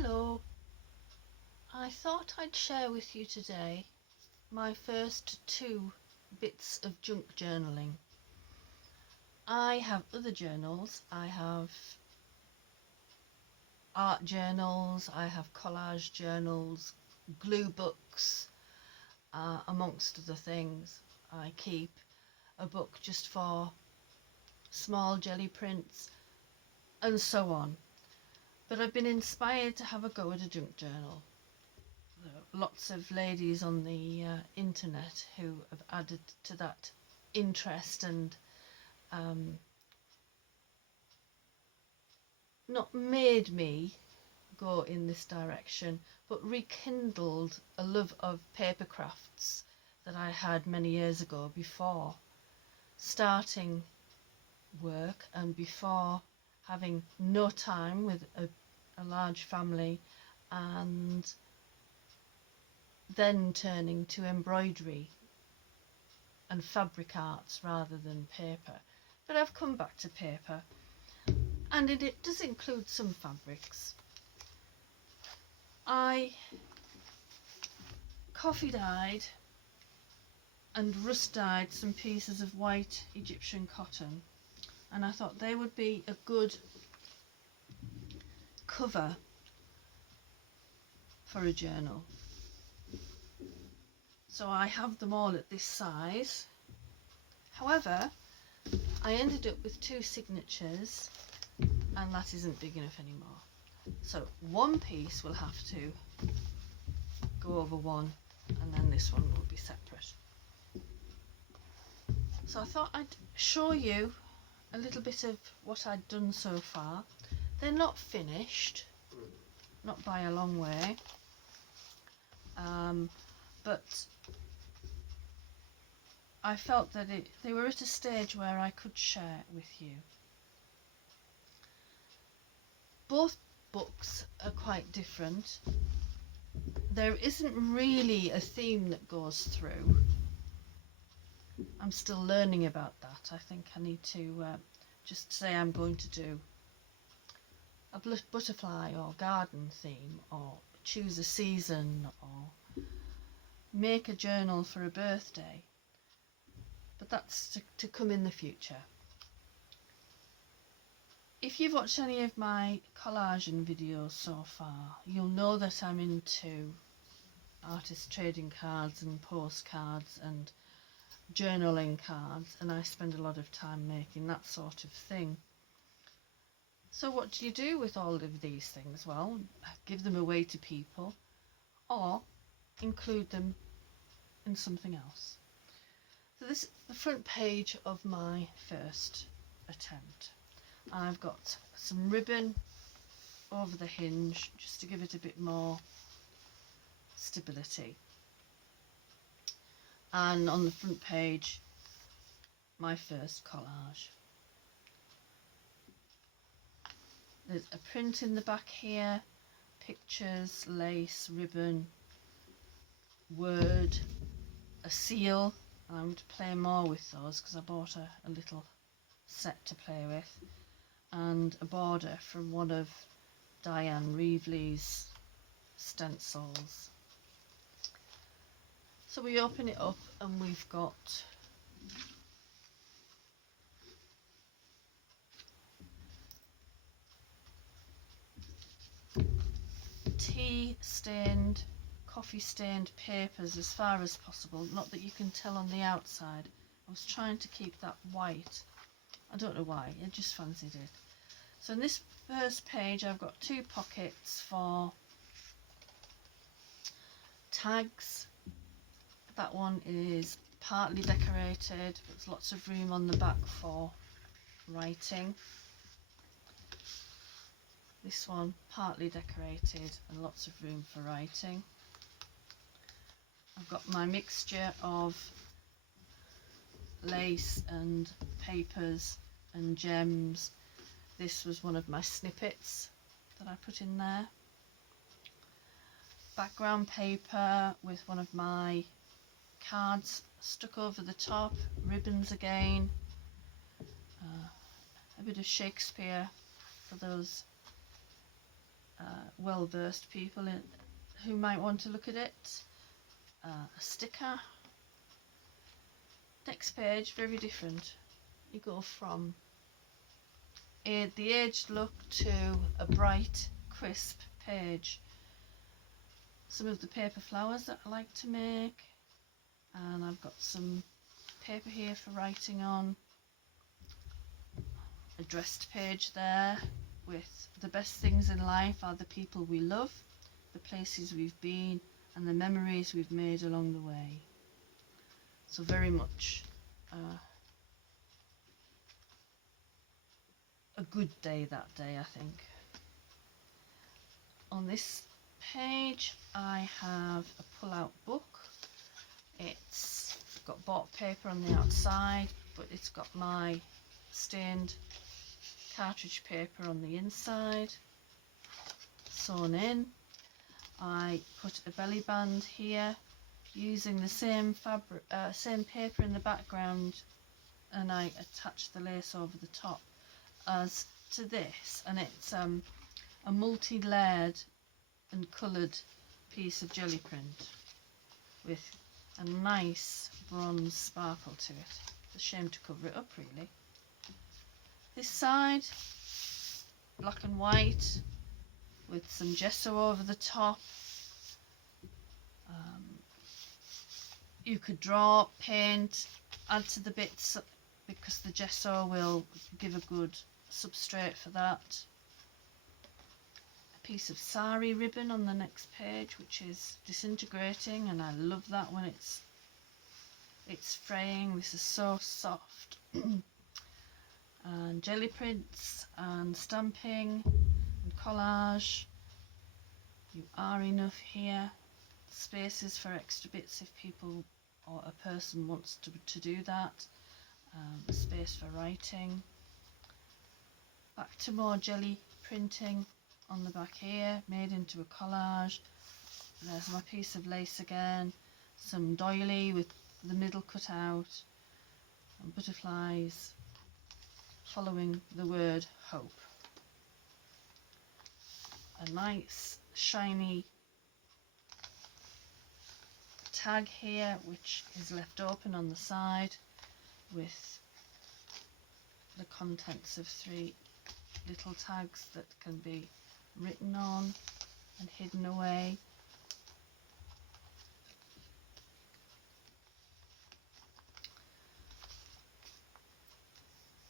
Hello, I thought I'd share with you today my first two bits of junk journaling. I have other journals. I have art journals, I have collage journals, glue books, amongst other things. I keep a book just for small jelly prints and so on. But I've been inspired to have a go at a junk journal. There are lots of ladies on the internet who have added to that interest and not made me go in this direction, but rekindled a love of paper crafts that I had many years ago before starting work and before having no time with a large family, and then turning to embroidery and fabric arts rather than paper. But I've come back to paper, and it does include some fabrics. I coffee dyed and rust dyed some pieces of white Egyptian cotton, and I thought they would be a good cover for a journal. So I have them all at this size. However, I ended up with two signatures, and that isn't big enough anymore. So one piece will have to go over one, and then this one will be separate. So I thought I'd show you a little bit of what I'd done so far. They're not finished, not by a long way, but I felt that they were at a stage where I could share with you. Both books are quite different. There isn't really a theme that goes through. I'm still learning about that. I think I need to just say I'm going to do a butterfly or garden theme, or choose a season, or make a journal for a birthday. But that's to come in the future. If you've watched any of my collaging videos so far, you'll know that I'm into artist trading cards and postcards and journaling cards, and I spend a lot of time making that sort of thing. So what do you do with all of these things? Well, give them away to people or include them in something else. So this is the front page of my first attempt. I've got some ribbon over the hinge just to give it a bit more stability. And on the front page, my first collage. There's a print in the back here, pictures, lace, ribbon, word, a seal. I'm going to play more with those because I bought a little set to play with, and a border from one of Diane Reevely's stencils. So we open it up and we've got tea stained, coffee stained papers as far as possible, not that you can tell on the outside. I was trying to keep that white. I don't know why, I just fancied it. So in this first page I've got two pockets for tags. That one is partly decorated, but there's lots of room on the back for writing. This one partly decorated and lots of room for writing. I've got my mixture of lace and papers and gems. This was one of my snippets that I put in there. Background paper with one of my cards stuck over the top, ribbons again, a bit of Shakespeare for those well-versed people who might want to look at it. A sticker. Next page, very different. You go from the aged look to a bright, crisp page. Some of the paper flowers that I like to make, and I've got some paper here for writing on. A dressed page there with the best things in life are the people we love, the places we've been, and the memories we've made along the way. So very much a good day that day, I think. On this page I have a pull-out book. It's got bought paper on the outside, but it's got my stained cartridge paper on the inside sewn in. I put a belly band here using the same fabric, same paper in the background, and I attach the lace over the top as to this, and it's a multi-layered and coloured piece of jelly print with a nice bronze sparkle to it. It's a shame to cover it up, really. This side, black and white with some gesso over the top. You could draw, paint, add to the bits because the gesso will give a good substrate for that. A piece of sari ribbon on the next page, which is disintegrating, and I love that when it's fraying. This is so soft. And jelly prints and stamping and collage. You are enough here. Spaces for extra bits if people or a person wants to do that. A space for writing. Back to more jelly printing on the back here, made into a collage. There's my piece of lace again, some doily with the middle cut out, and butterflies following the word hope. A nice shiny tag here which is left open on the side with the contents of 3 little tags that can be written on and hidden away.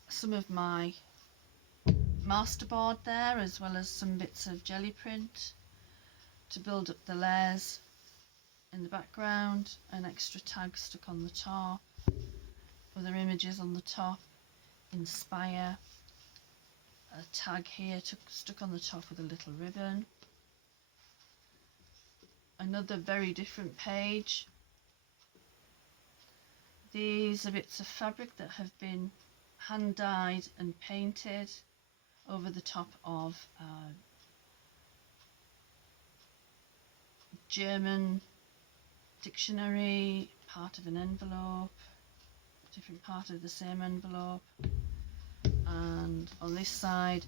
Some of my masterboard there, as well as some bits of jelly print to build up the layers in the background, an extra tag stuck on the top, other images on the top, inspire, a tag here stuck on the top with a little ribbon. Another very different page. These are bits of fabric that have been hand dyed and painted over the top of German dictionary, part of an envelope, different part of the same envelope, and on this side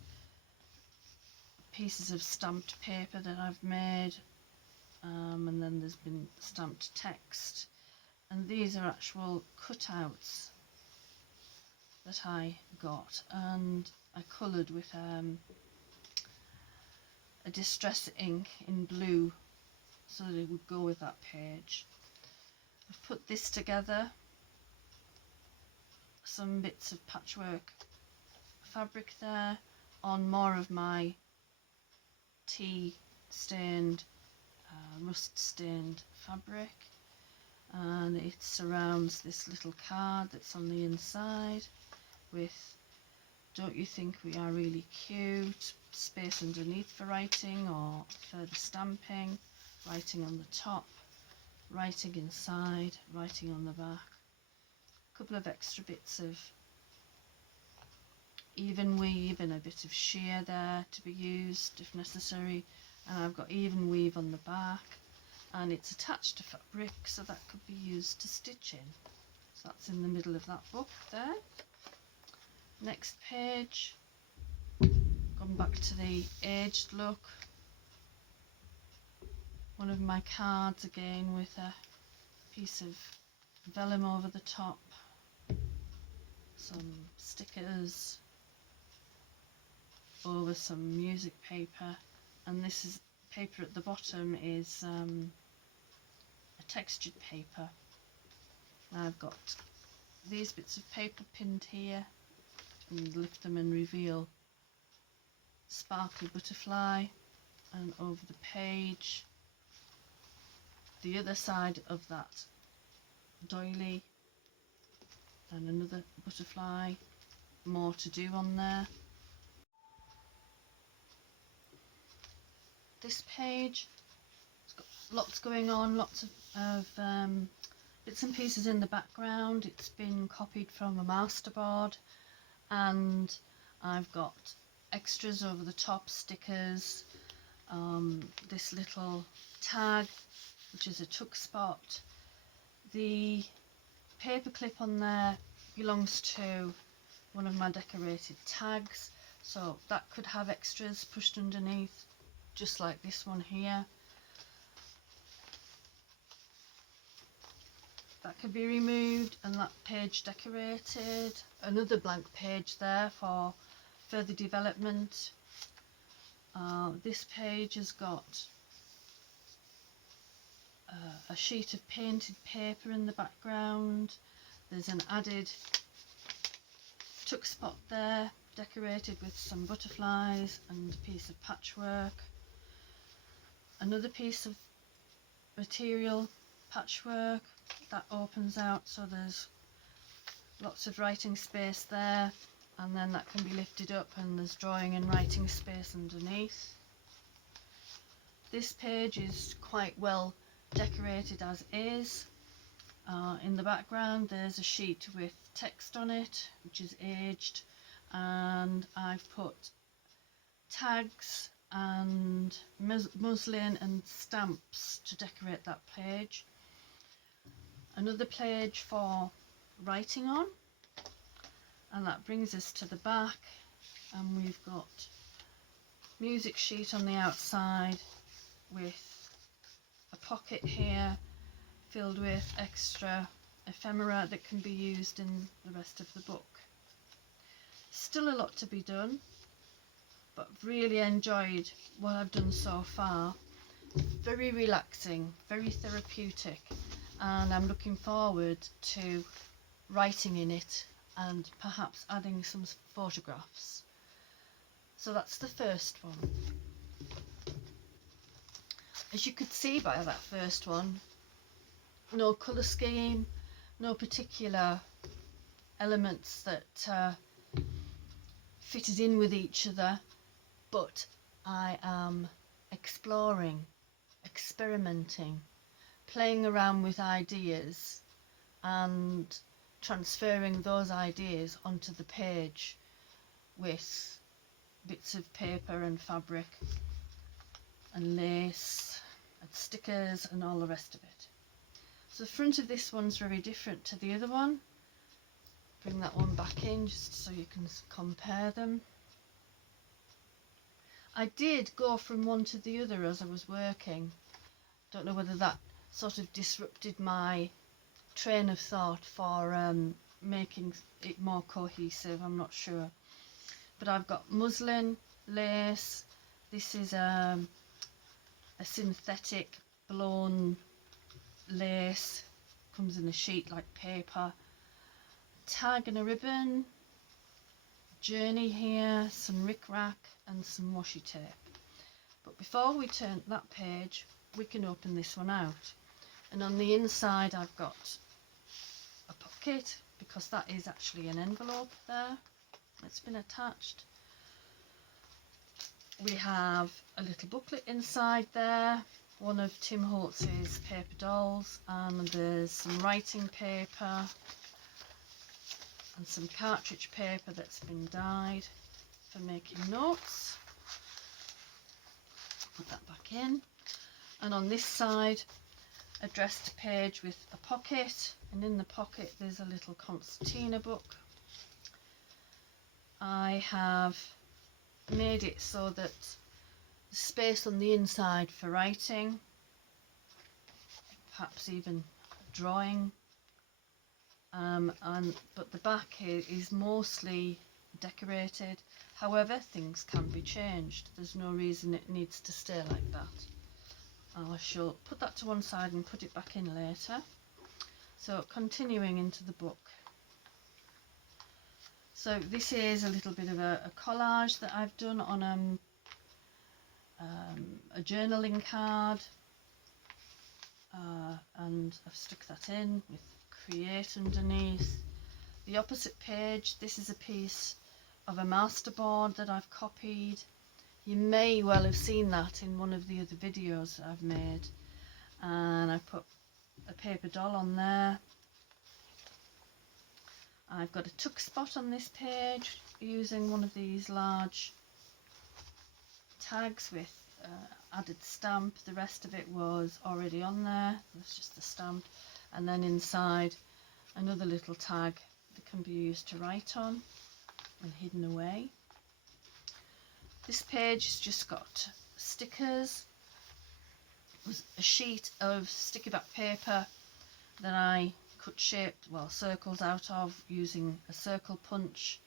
pieces of stamped paper that I've made, and then there's been stamped text, and these are actual cutouts that I got, and I coloured with a distress ink in blue so that it would go with that page. I've put this together, some bits of patchwork fabric there on more of my tea stained, rust stained fabric, and it surrounds this little card that's on the inside with "Don't you think we are really cute?" space underneath for writing or further stamping, writing on the top, writing inside, writing on the back. A couple of extra bits of even weave and a bit of sheer there to be used if necessary, and I've got even weave on the back, and it's attached to fabric so that could be used to stitch in. So that's in the middle of that book there. Next page, going back to the aged look, one of my cards again with a piece of vellum over the top, some stickers over some music paper, and this is paper at the bottom is a textured paper. And I've got these bits of paper pinned here, and lift them and reveal sparkly butterfly, and over the page the other side of that doily and another butterfly, more to do on there. This page, it's got lots going on, lots of bits and pieces in the background. It's been copied from a masterboard, and I've got extras over the top, stickers, this little tag which is a tuck spot. The paper clip on there belongs to one of my decorated tags, so that could have extras pushed underneath, just like this one here. That could be removed and that page decorated. Another blank page there for further development. This page has got a sheet of painted paper in the background. There's an added tuck spot there, decorated with some butterflies and a piece of patchwork. Another piece of material, patchwork, that opens out, so there's lots of writing space there, and then that can be lifted up and there's drawing and writing space underneath. This page is quite well decorated as is. In the background there's a sheet with text on it which is aged, and I've put tags and muslin and stamps to decorate that page. Another page for writing on, and that brings us to the back, and we've got music sheet on the outside with a pocket here filled with extra ephemera that can be used in the rest of the book. Still a lot to be done, but really enjoyed what I've done so far. Very relaxing, very therapeutic, and I'm looking forward to writing in it and perhaps adding some photographs. So that's the first one. As you could see by that first one, no colour scheme, no particular elements that fitted in with each other, but I am exploring, experimenting, playing around with ideas and transferring those ideas onto the page with bits of paper and fabric and lace and stickers and all the rest of it. So the front of this one's very different to the other one. Bring that one back in just so you can compare them. I did go from one to the other as I was working. Don't know whether that sort of disrupted my train of thought for making it more cohesive, I'm not sure. But I've got muslin, lace, this is a synthetic blown lace, comes in a sheet like paper, tag and a ribbon, journey here, some rick-rack and some washi tape. But before we turn that page, we can open this one out, and on the inside I've got a pocket, because that is actually an envelope there, it's been attached. We have a little booklet inside there, one of Tim Holtz's paper dolls, and there's some writing paper and some cartridge paper that's been dyed for making notes. Put that back in, and on this side a dressed page with a pocket, and in the pocket there's a little concertina book. I have made it so that the space on the inside for writing, perhaps even drawing. But the back is mostly decorated. However, things can be changed. There's no reason it needs to stay like that. I shall put that to one side and put it back in later. So continuing into the book. So this is a little bit of a collage that I've done on a journaling card, and I've stuck that in with create underneath. The opposite page, this is a piece of a masterboard that I've copied. You may well have seen that in one of the other videos that I've made, and I put a paper doll on there. I've got a tuck spot on this page using one of these large tags with added stamp. The rest of it was already on there, that's just the stamp, and then inside another little tag that can be used to write on and hidden away. This page has just got stickers. It was a sheet of sticky back paper that I cut circles out of using a circle punch,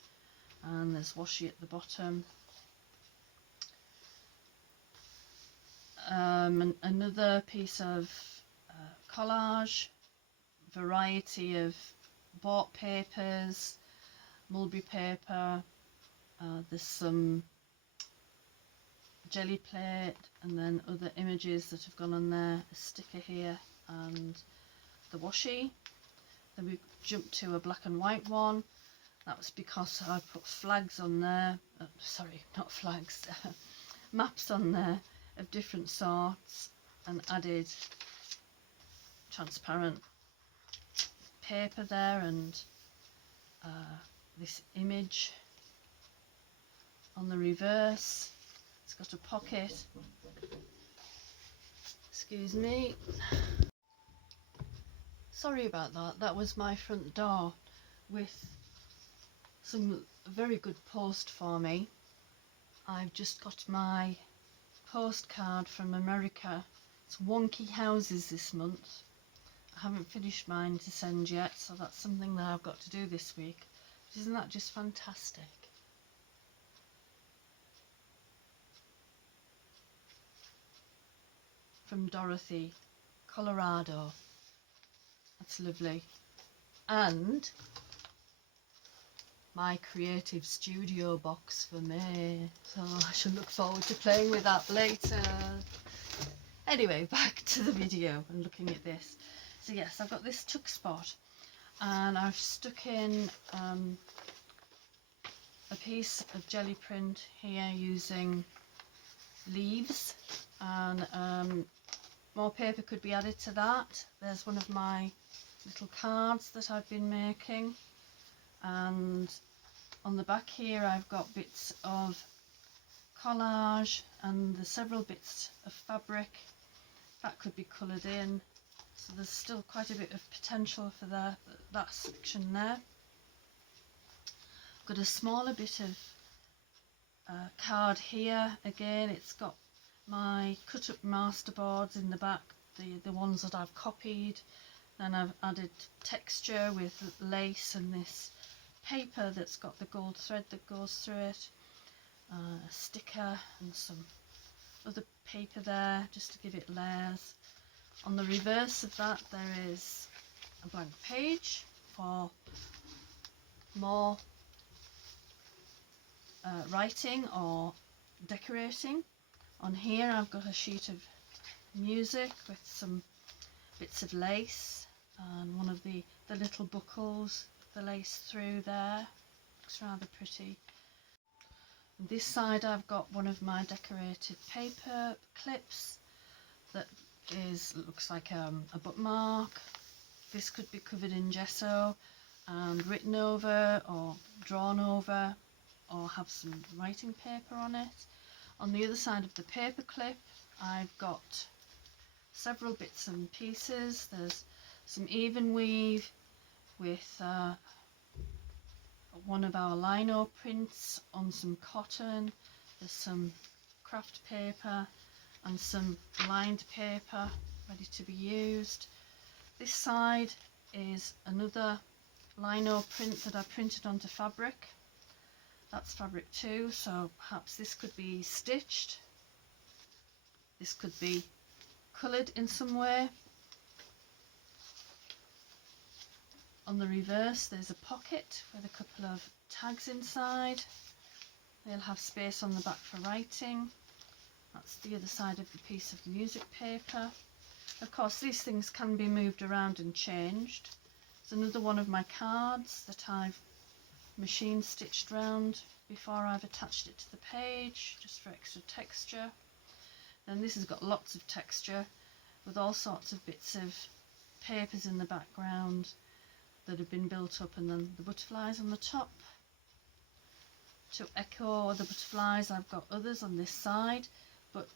and there's washi at the bottom. And another piece of collage, variety of bought papers, mulberry paper, there's some jelly plate, and then other images that have gone on there, a sticker here and the washi. Then we jumped to a black and white one. That was because I put flags on there, sorry, not flags, maps on there of different sorts, and added transparent paper there, and this image on the reverse. It's got a pocket, excuse me, sorry about that. That was my front door with some very good post for me. I've just got my postcard from America. It's wonky houses this month. I haven't finished mine to send yet, so that's something that I've got to do this week. Isn't that just fantastic? From Dorothy, Colorado. That's lovely. And my creative studio box for me, so I shall look forward to playing with that later. Anyway, back to the video and looking at this. So yes, I've got this tuck spot, and I've stuck in a piece of jelly print here using leaves, and more paper could be added to that. There's one of my little cards that I've been making, and on the back here I've got bits of collage, and there's several bits of fabric that could be coloured in, so there's still quite a bit of potential for that section there. I've got a smaller bit of card here. Again, it's got my cut up masterboards in the back, the ones that I've copied, and I've added texture with lace and this paper that's got the gold thread that goes through it, a sticker and some other paper there just to give it layers. On the reverse of that there is a blank page for more writing or decorating. On here I've got a sheet of music with some bits of lace and one of the little buckles, the lace through there. Looks rather pretty. On this side I've got one of my decorated paper clips that looks like a bookmark. This could be covered in gesso and written over or drawn over, or have some writing paper on it. On the other side of the paper clip I've got several bits and pieces. There's some even weave with one of our lino prints on some cotton. There's some craft paper and some lined paper ready to be used. This side is another lino print that I printed onto fabric. That's fabric too, so perhaps this could be stitched. This could be coloured in some way. On the reverse there's a pocket with a couple of tags inside. They'll have space on the back for writing. That's the other side of the piece of music paper. Of course these things can be moved around and changed. It's another one of my cards that I've machine stitched round before I've attached it to the page, just for extra texture. Then this has got lots of texture with all sorts of bits of papers in the background that have been built up, and then the butterflies on the top. To echo the butterflies, I've got others on this side, but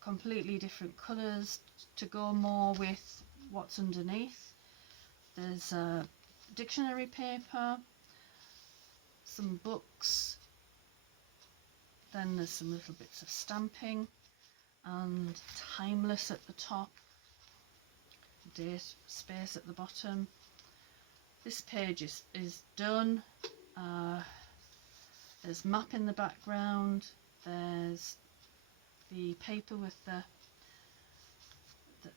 completely different colours to go more with what's underneath. There's a dictionary paper, some books, then there's some little bits of stamping, and timeless at the top, date space at the bottom. This page is done. There's map in the background, there's the paper with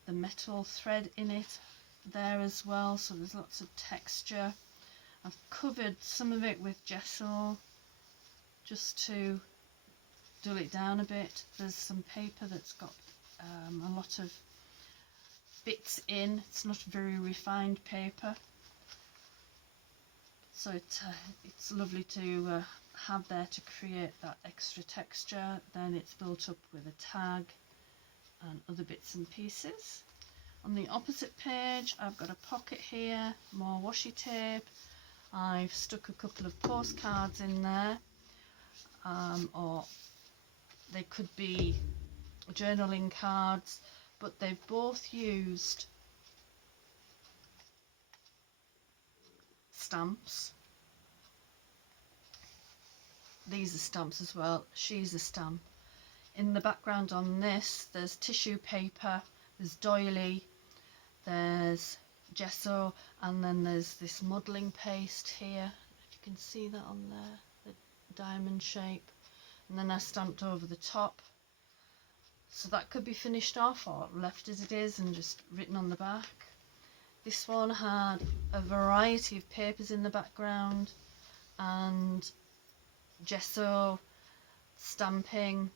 the metal thread in it there as well, so there's lots of texture. I've covered some of it with gesso just to dull it down a bit. There's some paper that's got a lot of bits in. It's not very refined paper, so it's lovely to have there to create that extra texture. Then it's built up with a tag and other bits and pieces. On the opposite page I've got a pocket here, more washi tape. I've stuck a couple of postcards in there, or they could be journaling cards, but they've both used stamps. These are stamps as well. She's a stamp. In the background on this there's tissue paper, there's doily, there's gesso, and then there's this modelling paste here, if you can see that on there, the diamond shape, and then I stamped over the top. So that could be finished off or left as it is and just written on the back. This one had a variety of papers in the background and gesso, stamping,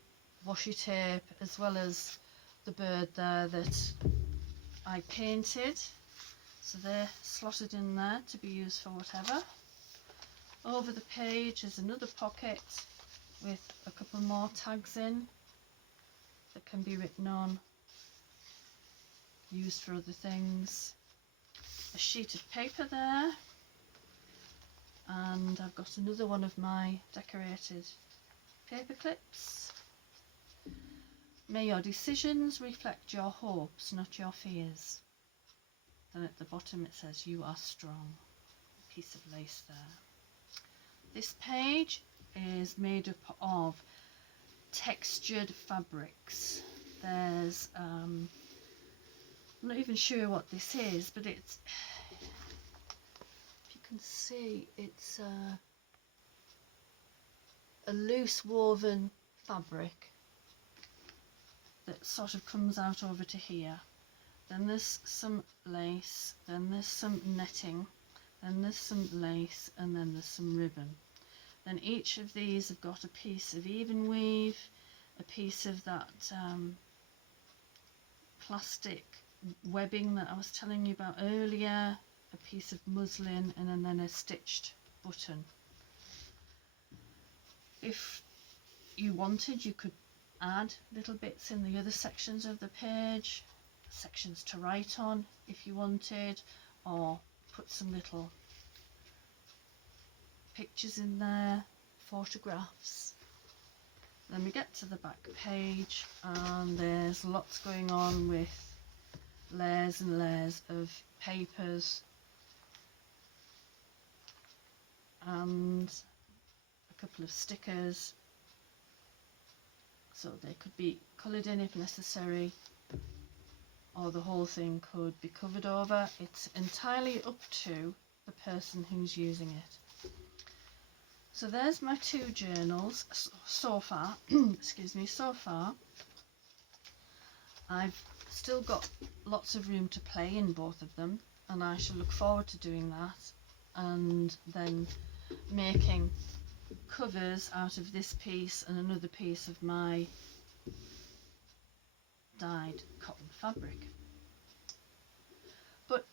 washi tape, as well as the bird there that I painted. So they're slotted in there to be used for whatever. Over the page is another pocket with a couple more tags in that can be written on, used for other things. A sheet of paper there, and I've got another one of my decorated paper clips. May your decisions reflect your hopes, not your fears. Then at the bottom it says you are strong. A piece of lace there. This page is made up of textured fabrics. There's I'm not even sure what this is, but it's, if you can see, it's a loose woven fabric that sort of comes out over to here. Then there's some lace, then there's some netting, then there's some lace, and then there's some ribbon. Then each of these have got a piece of even weave, a piece of that plastic webbing that I was telling you about earlier, a piece of muslin, and then a stitched button. If you wanted, you could add little bits in the other sections of the page, sections to write on if you wanted, or put some little pictures in there, photographs. Then we get to the back page and there's lots going on with layers and layers of papers and a couple of stickers, so they could be coloured in if necessary. or the whole thing could be covered over. It's entirely up to the person who's using it. So there's my 2 journals so far. Excuse me, so far. I've still got lots of room to play in both of them, and I shall look forward to doing that, and then making covers out of this piece and another piece of my dyed cotton fabric. But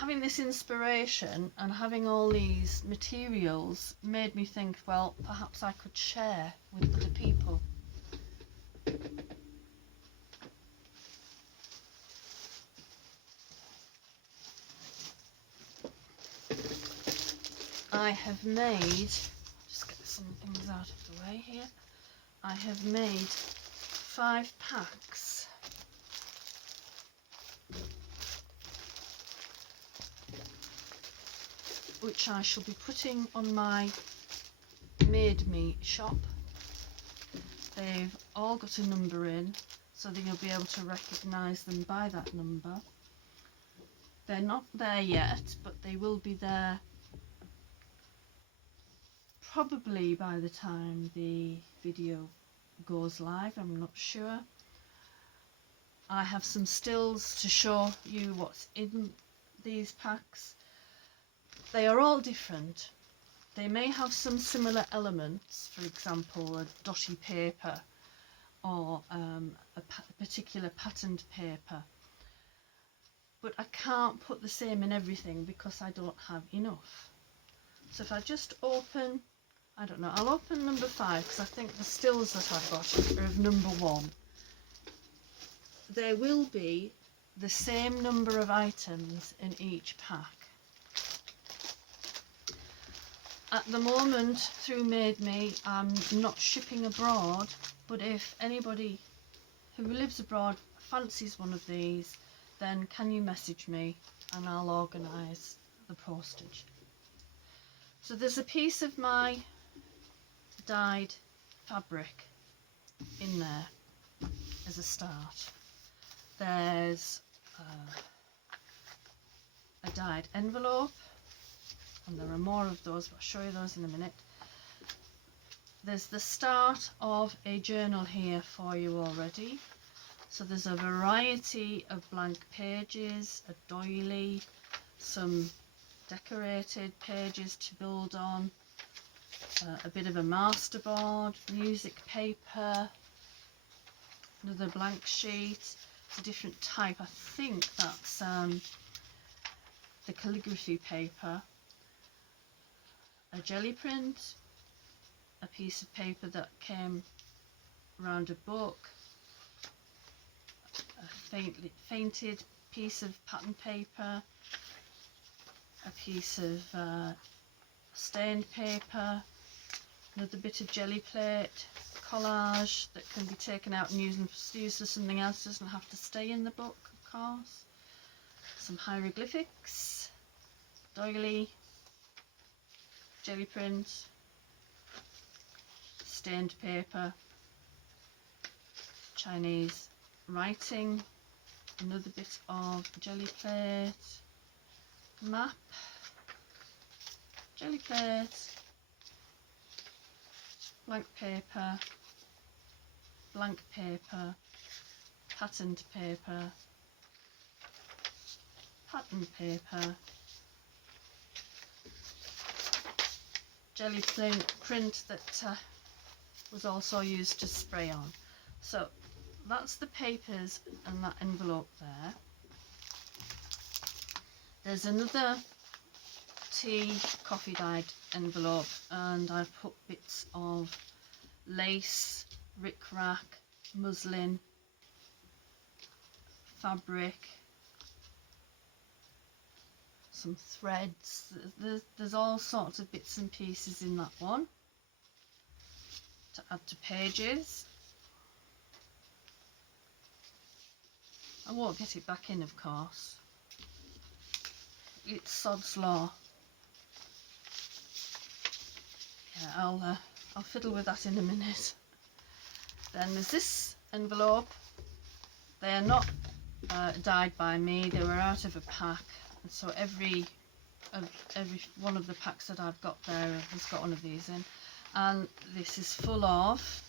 having this inspiration and having all these materials made me think, well, perhaps I could share with other people. I have made, just get some things out of the way here, I have made 5 packs which I shall be putting on my Made Me shop. They've all got a number in, so that you'll be able to recognise them by that number. They're not there yet, but they will be there probably by the time the video goes live, I'm not sure. I have some stills to show you what's in these packs. They are all different. They may have some similar elements, for example a dotty paper or a particular patterned paper, but I can't put the same in everything because I don't have enough. So if I just open, I don't know, I'll open number 5 because I think the stills that I've got are of number 1. There will be the same number of items in each pack. At the moment, through Made Me, I'm not shipping abroad, but if anybody who lives abroad fancies one of these, then can you message me and I'll organise the postage. So there's a piece of my dyed fabric in there as a start. There's a dyed envelope, and there are more of those, but I'll show you those in a minute. There's the start of a journal here for you already. So there's a variety of blank pages, a doily, some decorated pages to build on, a bit of a masterboard, music paper, another blank sheet. It's a different type, I think that's the calligraphy paper, a jelly print, a piece of paper that came around a book, a fainted piece of pattern paper, a piece of stained paper, another bit of jelly plate, collage that can be taken out and used for something else, doesn't have to stay in the book, of course. Some hieroglyphics, doily, jelly print, stained paper, Chinese writing, another bit of jelly plate, map, jelly plate, blank paper, patterned paper, patterned paper, jelly print that was also used to spray on. So that's the papers and that envelope there. There's another tea coffee dyed envelope, and I've put bits of lace, rickrack, muslin, fabric, some threads. There's all sorts of bits and pieces in that one to add to pages. I won't get it back in, of course. It's sod's law. Yeah, I'll fiddle with that in a minute. Then there's this envelope. They are not dyed by me. They were out of a pack, and so every one of the packs that I've got there has got one of these in, and this is full of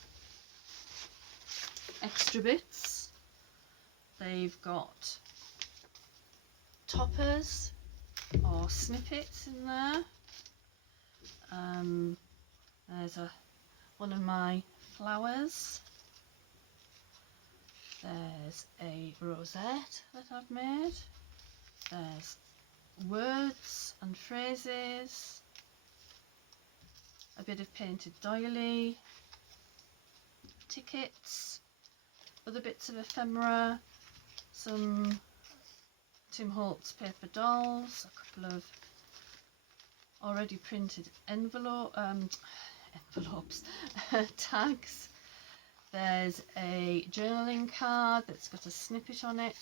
extra bits. They've got toppers or snippets in there. There's one of my flowers. There's a rosette that I've made. There's words and phrases, a bit of painted doily, tickets, other bits of ephemera, some Tim Holtz paper dolls, a couple of already printed envelopes, tags. There's a journaling card that's got a snippet on it,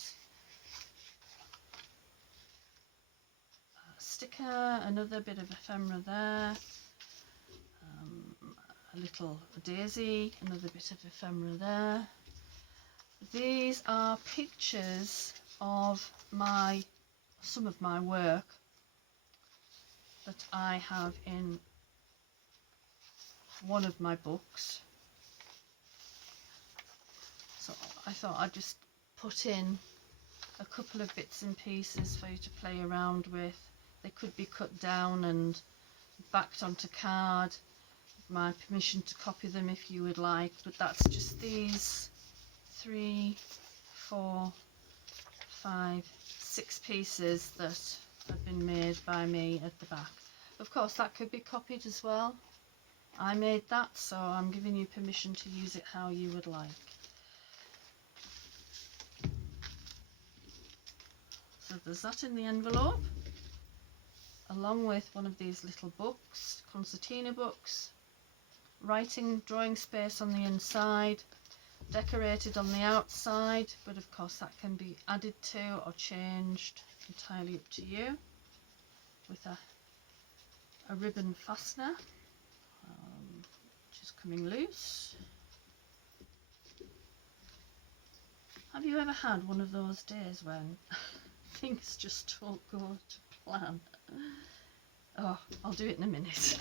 a sticker, another bit of ephemera there, a little daisy, another bit of ephemera there. These are pictures of some of my work that I have in one of my books. So I thought I'd just put in a couple of bits and pieces for you to play around with. They could be cut down and backed onto card, with my permission to copy them if you would like, but that's just these 3, 4, 5, 6 pieces that have been made by me at the back. Of course that could be copied as well. I made that, so I'm giving you permission to use it how you would like. So there's that in the envelope, along with one of these little books, concertina books, drawing space on the inside, decorated on the outside, but of course that can be added to or changed, entirely up to you, with a ribbon fastener, which is coming loose. Have you ever had one of those days when things just don't go to plan? Oh, I'll do it in a minute.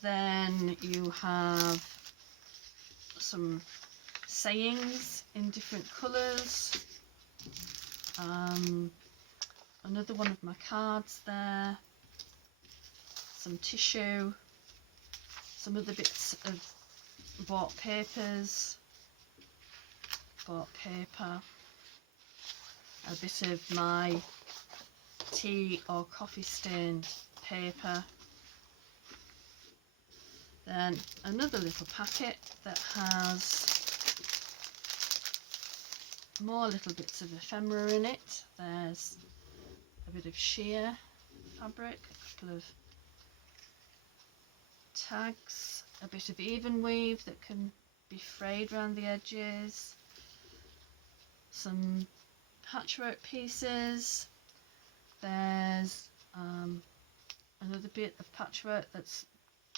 Then you have some sayings in different colours. Another one of my cards there. Some tissue. Some other bits of bought papers. Bought paper. A bit of my tea or coffee stained paper. Then another little packet that has more little bits of ephemera in it. There's a bit of sheer fabric, a couple of tags, a bit of even weave that can be frayed around the edges, some patchwork pieces. There's another bit of patchwork that's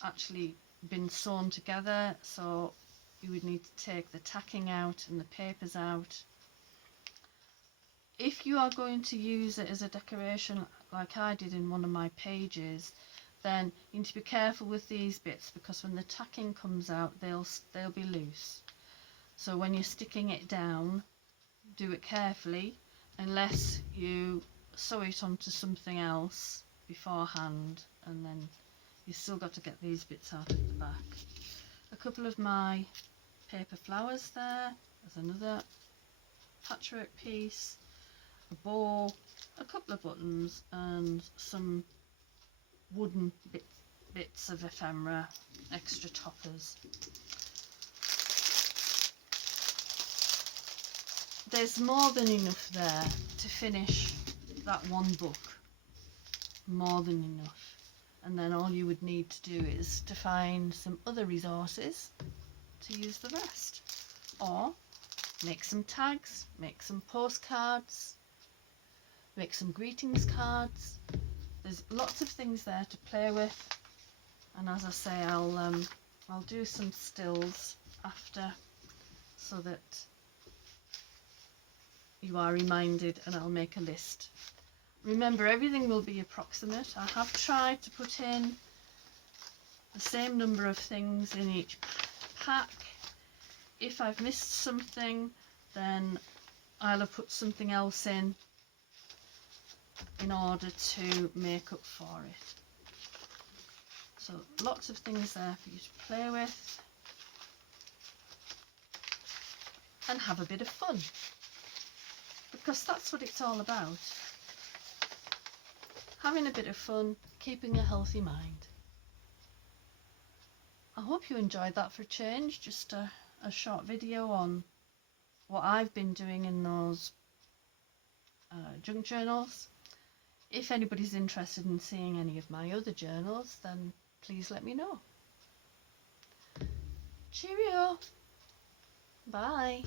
actually been sewn together, so you would need to take the tacking out and the papers out. If you are going to use it as a decoration like I did in one of my pages, then you need to be careful with these bits, because when the tacking comes out they'll be loose. So when you're sticking it down, do it carefully, unless you sew it onto something else beforehand, and then you've still got to get these bits out of the back. A couple of my paper flowers there. There's another patchwork piece, a bow, a couple of buttons, and some wooden bits of ephemera, extra toppers. There's more than enough there to finish that one book. More than enough. And then all you would need to do is to find some other resources to use the rest, or make some tags, make some postcards, make some greetings cards. There's lots of things there to play with, and as I say, I'll I'll do some stills after so that you are reminded, and I'll make a list. Remember, everything will be approximate. I have tried to put in the same number of things in each pack. If I've missed something, then I'll have put something else in order to make up for it. So lots of things there for you to play with and have a bit of fun, because that's what it's all about. Having a bit of fun, keeping a healthy mind. I hope you enjoyed that for a change, just a short video on what I've been doing in those junk journals. If anybody's interested in seeing any of my other journals, then please let me know. Cheerio! Bye!